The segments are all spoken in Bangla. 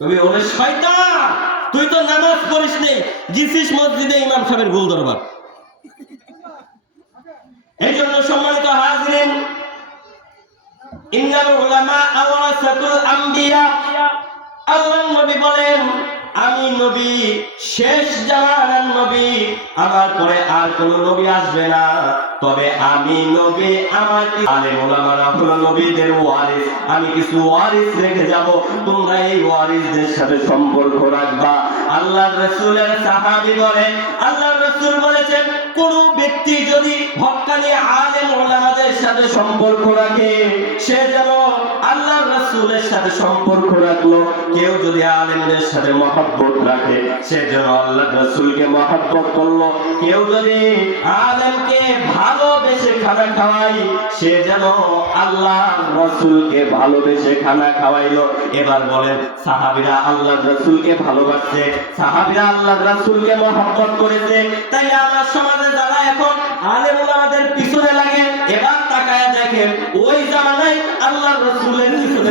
তুমি ওরে শয়তান! তুই তো নামাজ পড়িস নেই গিয়েছিস মসজিদে ইমাম সাহেবের গুল দরবার। এই জন্য সম্মানিত হাজরিন, ইন্নাল উলামা আল্লাহ নবী বলেন, আমি নবী, শেষ জামানার নবী, আমার পরে আর কোন নবী আসবে না। তবে আমি নবী, আমার আলেম ওলামারা হলো নবীদের ওয়ারিস। আমি কিছু ওয়ারিস রেখে যাব, তোমরা এই ওয়ারিসদের সাথে সম্পর্ক রাখবা। আল্লাহ রসুলের সাহাবি বলে আল্লাহ রসুল বলেছেন, কোন ব্যক্তি যদি হক্কানি আলেম ওলামাদের সাথে সম্পর্ক রাখে, সে যেন আল্লাহ রসুলের সাথে সম্পর্ক রাখল। কেউ যদি আলেমদের সাথে মহব্বত রাখে, সে যেন আল্লাহ রসুলকে মহব্বত করল। কেউ যদি আলেমকে ভালোবেসে খানা খাওয়াই, সে যেন আল্লাহ রসুলকে ভালোবেসে খানা খাওয়াইলো। এবার বলেন, সাহাবিরা আল্লাহ রসুলকে ভালোবাসছে, সাহাবিরা আল্লাহ রসুলকে মহব্বত করেছে। তাই আমার সমাজে যারা এখন আলেম আমাদের পিছনে লাগে, এবার তাকায় দেখেন, ওই জামানায় আল্লাহ রসুলের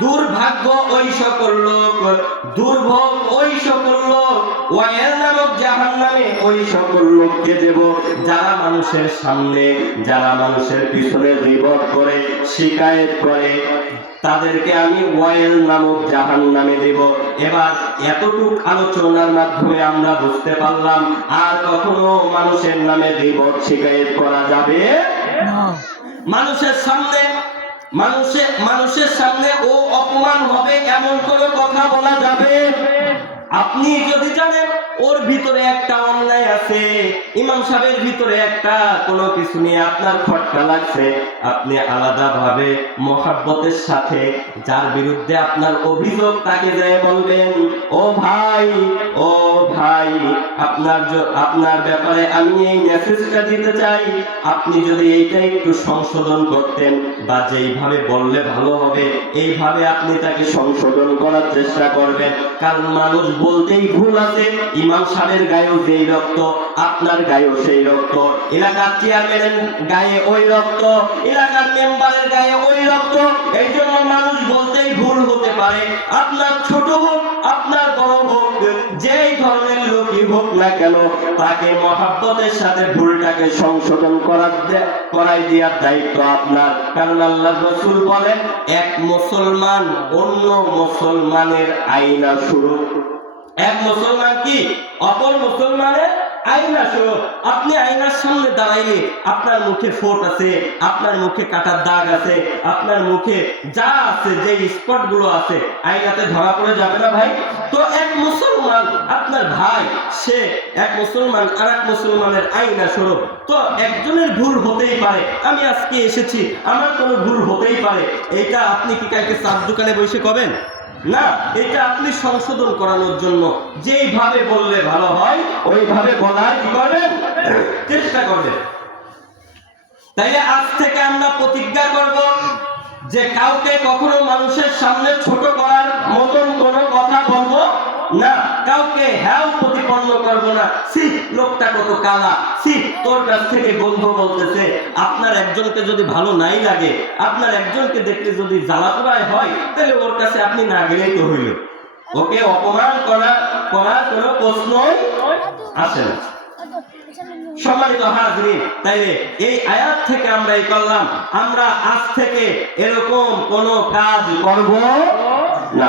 দুর্ভাগ্য ওই সকল লোক, দুর্ভোগ ওই সকল লোক ওই সকল লোককে দেব, যারা মানুষের সামনে, যারা মানুষের পিছনে করে, শিকায়েত করে। তাদেরকে আমি ওয়াইল নামক জাহান নামে দেব। এবার এতটুক আলোচনার মাধ্যমে আমরা বুঝতে পারলাম, আর কখনো মানুষের নামে বিপদ শিকায়ত করা যাবে মানুষের সামনে মানুষের মানুষের সামনে ও অপমান হবে এমন কোনো কথা বলা যাবে? আপনি যদি জানেন, ওর ভিতরে একটা অন্যায় আছে, ইমাম সাহেবের ভিতরে একটা, কোনো কিছু নিয়ে আপনার খটকা লাগছে, আপনি আলাদা ভাবে মহাব্বতের সাথে, যার বিরুদ্ধে আপনার অভিযোগ তাকে যায় বলবেন, ও ভাই, ও ভাই, আপনার আপনার ব্যাপারে আমি এই মেসেজটা দিতে চাই। আপনি যদি এইটা একটু সংশোধন করতেন বা যেইভাবে বললে ভালো হবে, এইভাবে আপনি তাকে সংশোধন করার চেষ্টা করবেন। কারণ মানুষ বলতেই ভুল আছে, ইমাম সাহেবের গায়েও যেই রক্ত, আপনার গায়েও সেই রক্ত। এলাকার চেয়ারম্যানের গায়ে ওই রক্ত, এলাকার মেম্বারের গায়ে ওই রক্ত। এই জন্য মানুষ বলতেই ভুল হতে পারে। আপনার ছোট হোক, আপনার বড় হোক, যেই ধরনের হোক না কেন, তাকে মহাব্বতের সাথে ভুলটাকে সংশোধন করার করাই দেওয়ার দায়িত্ব আপনার। কারণ আল্লাহ রসুল বলেন, এক মুসলমান অন্য মুসলমানের আইনা শুরু। এক মুসলমান কি? অপর মুসলমানের আইনা শুরু আপনি আয়নার সামনে দাঁড়াইলে আপনার মুখে ফোট আছে, আপনার মুখে কাটার দাগ আছে, আপনার মুখে যা আছে যে স্পটগুলো আছে, আয়নাতে ধরা পড়ে যাবে না ভাই? তো এক মুসলমান, আপনার ভাই, সে এক মুসলমান আর এক মুসলমানের আইনা স্বরূপ তো একজনের ভুল হতেই পারে। আমি আজকে এসেছি, আমার কোনো ভুল হতেই পারে। এইটা আপনি কি কালকে চার দোকানে বসে কবেন? না, এটা আপনি সংশোধন করানোর জন্য যেইভাবে বললে ভালো হয়, ওইভাবে বলার কি করবেন? চেষ্টা করবেন। তাইলে আজ থেকে আমরা প্রতিজ্ঞা করব যে কাউকে কখনো মানুষের সামনে ছোট করার মতন কোনো কথা বলব না। কাউকে হ্যাও করব না। সি লোকটা কত কালা। সি তোর কাছ থেকে বন্ধু বলতেছে, আপনার একজনকে যদি ভালো নাই লাগে, আপনার একজনকে দেখতে যদি জ্বালাপোড়ায় হয়, তাহলে ওর কাছে আপনি না গেলেই তো হইল। ওকে, অপমান করা, করার কোনো প্রশ্নই আসে না। সম্মানিত হাজরিন তাইলে এই আয়াত থেকে আমরা এই করলাম, আমরা আজ থেকে এরকম কোন কাজ করব না।